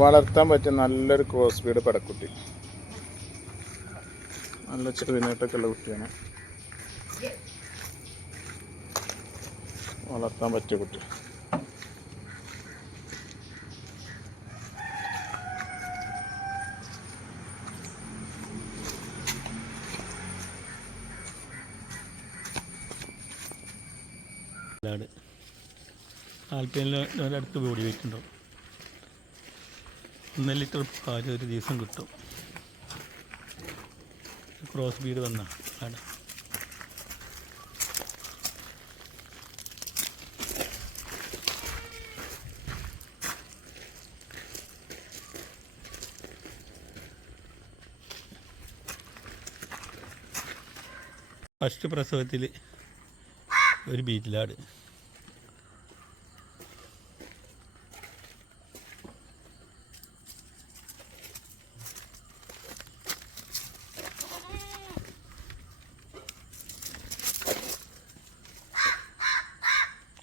വളർത്താൻ പറ്റിയ നല്ലൊരു ക്രോസ് ബീഡ് പടക്കുട്ടി. നല്ല ചെറുതിനായിട്ടൊക്കെ ഉള്ള കുട്ടിയാണ്. വളർത്താൻ പറ്റിയ കുട്ടി. ഇതാണ് ഓടി ഒരടുത്ത് ഒന്നര ലിറ്റർ പാൽ ഒരു ദിവസം കിട്ടും. ക്രോസ് ബീഡ് വന്ന. ആണ് ഫസ്റ്റ് പ്രസവത്തിൽ ഒരു ബീറ്റിലാട്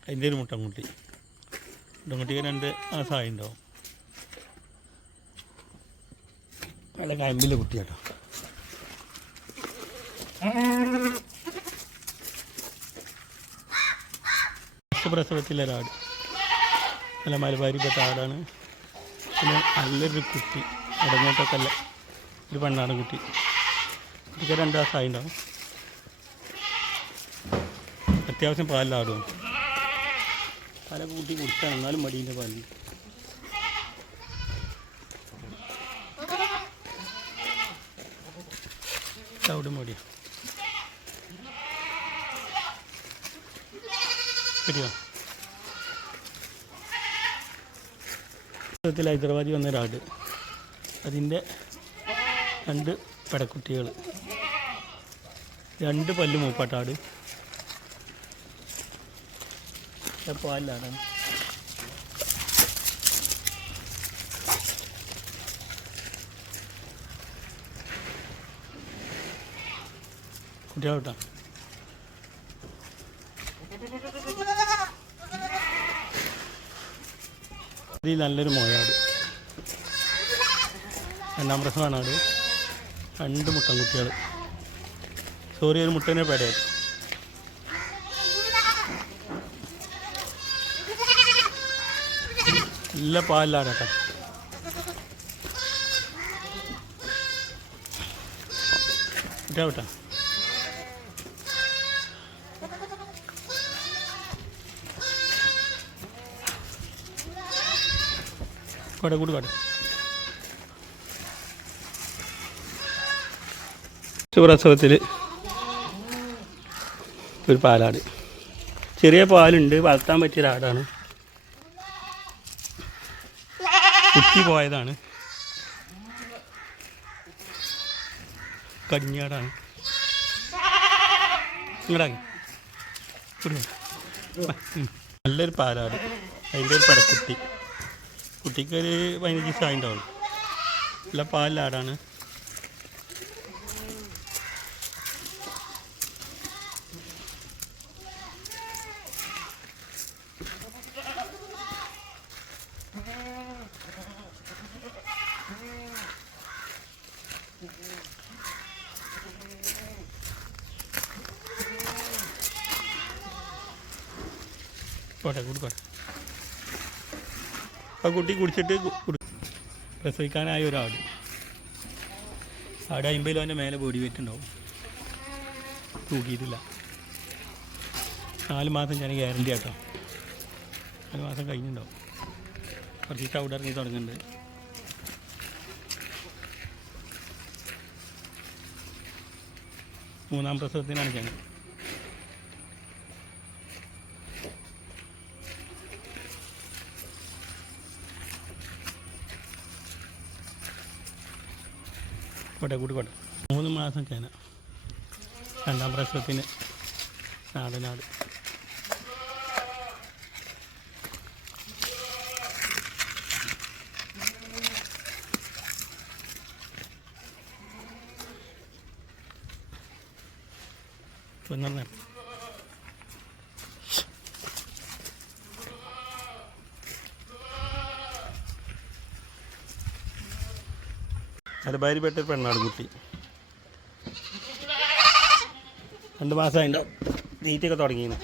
അതിന്റെ ഒരു മുട്ടൻകുട്ടി മുട്ടൻകുട്ടിക്ക് രണ്ട് മാസമായി ഉണ്ടാവും. നല്ല കയമ്പിലെ കുട്ടിയാട്ടോ. പ്രസവത്തിലെ ഒരാട് നല്ല മലബാരിപ്പെട്ട ആടാണ്. പിന്നെ നല്ലൊരു കുട്ടി. ഇടങ്ങോട്ടൊക്കെ അല്ല ഒരു പെണ്ണാണ് കുട്ടി. കുട്ടിക്ക് രണ്ട് മാസമായി ഉണ്ടാവും. അത്യാവശ്യം പാലിലാടും. പാലൊക്കെ കുട്ടി കുടിച്ചാണ് എന്നാലും മടീന്റെ പാലിൽ ചവിട് മടിയാ. ത്തിൽ ഹൈദരാബാദി വന്ന ഒരാട്. അതിന്റെ രണ്ട് പെടക്കുട്ടികൾ രണ്ട് പല്ല് മൂപ്പാട്ടാട്. പാലിലാണ് കുട്ടികളോട്ടാ? ഇത് നല്ലൊരു മോയാട്. രണ്ടാം പ്രസവമാണ് ആട് രണ്ട് മുട്ടൻ മുട്ടൻകുട്ടികൾ സോറി ഒരു മുട്ടനെ പേടയായി. നല്ല പാലാണ് കേട്ടോ. വിട്ടാ കൂടെ കൂടി കോട്ടെ പ്രസവത്തിൽ ഒരു പാലാട് ചെറിയ പാലുണ്ട് വളർത്താൻ പറ്റിയ ഒരാടാണ്. കുത്തി പോയതാണ് കടിഞ്ഞാടാണ് ഇങ്ങടാക്കി നല്ലൊരു പാലാട്. അതിന്റെ ഒരു പരക്കുട്ടി കുട്ടിക്കൊരു പതിനഞ്ച് ദിവസമായിട്ടുണ്ടാവും നല്ല പാലിലാടാണ് പോട്ടെ കൊടുക്കോട്ടെ. ആ കുട്ടി കുടിച്ചിട്ട് പ്രസവിക്കാനായ ഒരാട് ആട് അമ്പത് കിലോന്റെ മേലെ ബോഡി വെയിറ്റ് ഉണ്ടാവും. തൂക്കിയിട്ടില്ല. നാല് മാസം ഞാൻ ഗ്യാരണ്ടി ആട്ടോ. നാല് മാസം കഴിഞ്ഞിട്ടുണ്ടാവും. കുറച്ച് ചവിട് ഇറങ്ങി തുടങ്ങുന്നുണ്ട്. മൂന്നാം പ്രസവത്തിനാണ് ഞാൻ. കോട്ടെ കൂട്ടിക്കോട്ടെ മൂന്ന് മാസം ചേന രണ്ടാം പ്രശ്നത്തിന് നാടനാട് ഇപ്പം മലബാരിപ്പെട്ട ഒരു പെണ്ണാട് കുട്ടി. രണ്ട് മാസമായിട്ടോ തീറ്റയൊക്കെ തുടങ്ങിയിരുന്നു